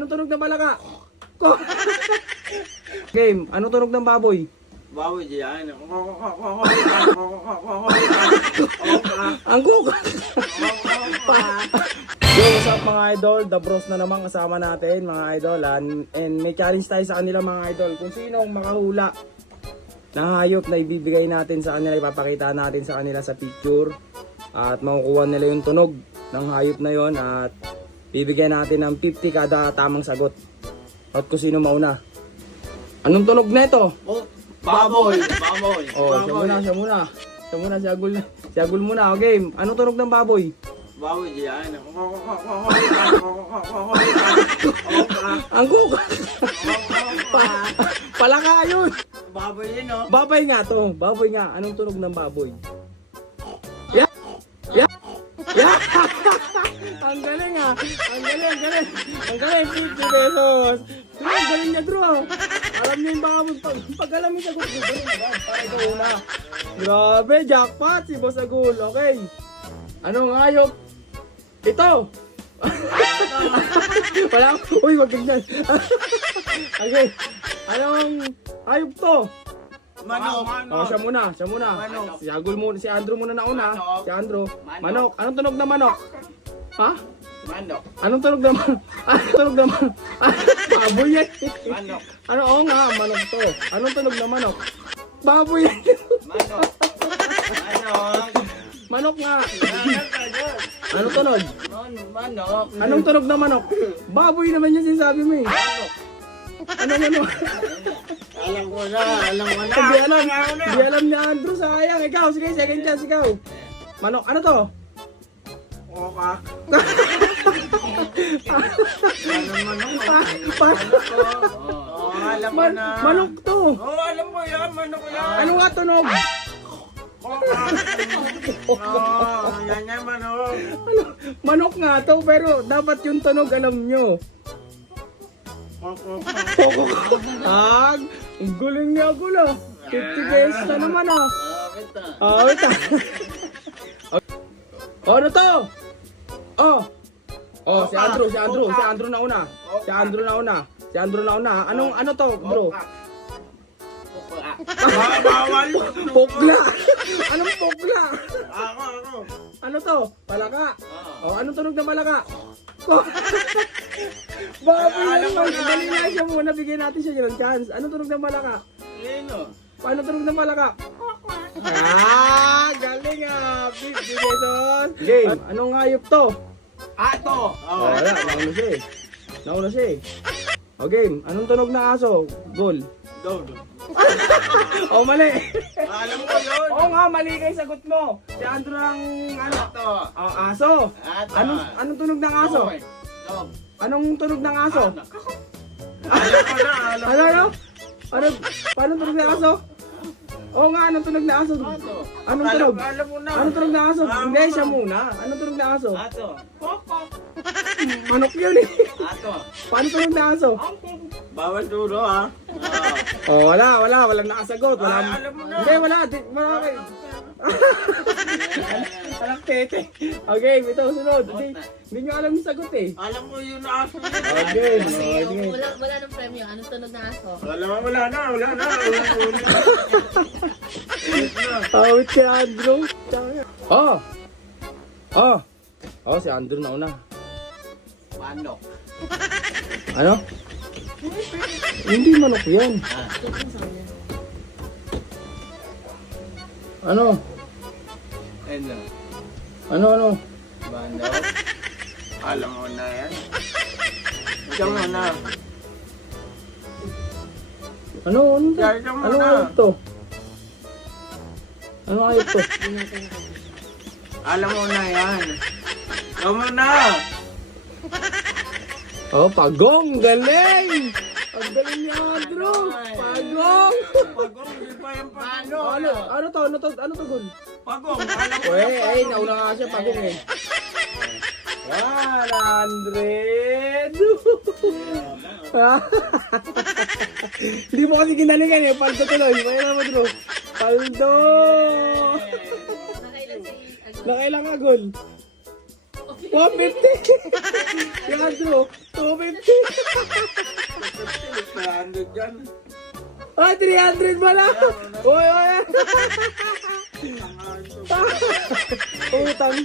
Anong tunog ng palaka? Game, anong tunog ng baboy? Baboy diyan. Ang kuka! Yo, what's up mga idol? The Bros na naman kasama natin mga idol. And may challenge tayo sa kanila mga idol. Kung sino ang makahula na hayop na ibibigay natin sa kanila, ipapakita natin sa kanila sa picture. At makukuha nila yung tunog ng hayop na yon. At bibigyan natin ng 50 kada tamang sagot. At kung sino mauna. Anong tunog na ito? Oh, baboy. Baboy. Oh, siya muna. Si Agul muna. Okay, anong tunog ng baboy? Baboy diyan. Ang kuka! Palaka yun! Baboy yun, oh. Baboy nga to. Baboy nga. Anong tunog ng baboy? Yeah! Yeah! Yeah! Ang galing ah! Ang galing! Ang galing! 50 pesos! Ang galing niya, bro! Alam niyo yung baboy. Pag alam niyo sa gusto, galing agad. Para ikaw una. Grabe! Jackpot si Boss Agul. Okay. Anong hayop? Ito! Wala ko. Uy, wag ganyan. Okay. Anong hayop to? Manok. Oh, siya muna. Manok. Si Agul muna, si Andrew muna nauna. Manok. Si Andrew. Manok. Manok. Anong tunog na manok? Ha? Manok. Anong tunog na manok? Anong tunog na manok? Baboy yan. Manok. Ano? Oo nga, manok to. Anong tunog na manok? Baboy yan. Manok. Manok. Manok nga. Anong tunog? Manok. Anong tunog na manok? Baboy naman yung sinasabi mo eh. Manok. Ano? Alam ko na. Hindi alam ni Andrew, sayang. Ikaw, sige, second chance, ikaw. Manok, ano to? Oka. Alam mo na. Manok to. Oh, alam mo yan. Manok yan. Ano nga tunog? Oka. Oh, yan manok. Manok nga to, pero dapat yung tunog alam nyo. Ang guling niya ako lang. 50 pesos na naman ah. Wait ah. Oh, ano to? Si Andrew na una. Ano to, bro? Bawal. Pokla. Anong pokla? Ako. Ano to? Palaka. Anong tunog ng palaka? Baboy naman. Dali na siya muna. Bigyan natin siya ng chance. Anong tunog ng palaka? Lino. Paano tunog ng palaka? Galing ah. 50 pesos. Game. Anong hayop to? Ato. Wala. Nauna siya eh. Game. Anong tunog ng aso? Goal. Dog. Mali. Alam ko yun. Oo nga, mali kayo sagot mo. Si Andrew ang ano? Ato. Aso. Ato. Anong tunog ng aso? Dog. Anong tunog ng aso? Alam ko na. Paano tunog ng aso? Oo nga, anong tunog ng aso? Ato. Anong tunog? Alam mo na. Anong tunog ng aso? Hindi, siya muna. Anong tunog ng aso? Ato. Manok yun eh. Ato. Paano tunog ng aso? Bawal duro ha. Wala nakasagot. Alam mo na. Hindi, wala kayo. Anak tete. Okay, ito sunod. Hindi nyo alam yung sagot eh. Alam mo yun na aso. Okay. Wala ng premyo. Anong tunog na aso? Wala na. Awit si Andrew. Si Andrew na una. Manok. Ano? Hindi manok yan. Ano? Ano? Manok. Alam mo na yan. Ikaw na. Ano ayop to? Alam mo na yan. Ikaw mo na. Pagong! Galing! Ang galing ni Andrew! Pagong! Pagong, di ba yung pagong? Ano to, Gul? Pagong, alam mo na. Nauna nga siya, pagong eh. 100! Hindi mo kasi ginalingan eh, paldo tuloy. Kaya naman bro. Paldo! Nakailan ka, Gul? 150! Si Andrew, 200 dyan. Ah, 300 pala! Uy, uy! Utang.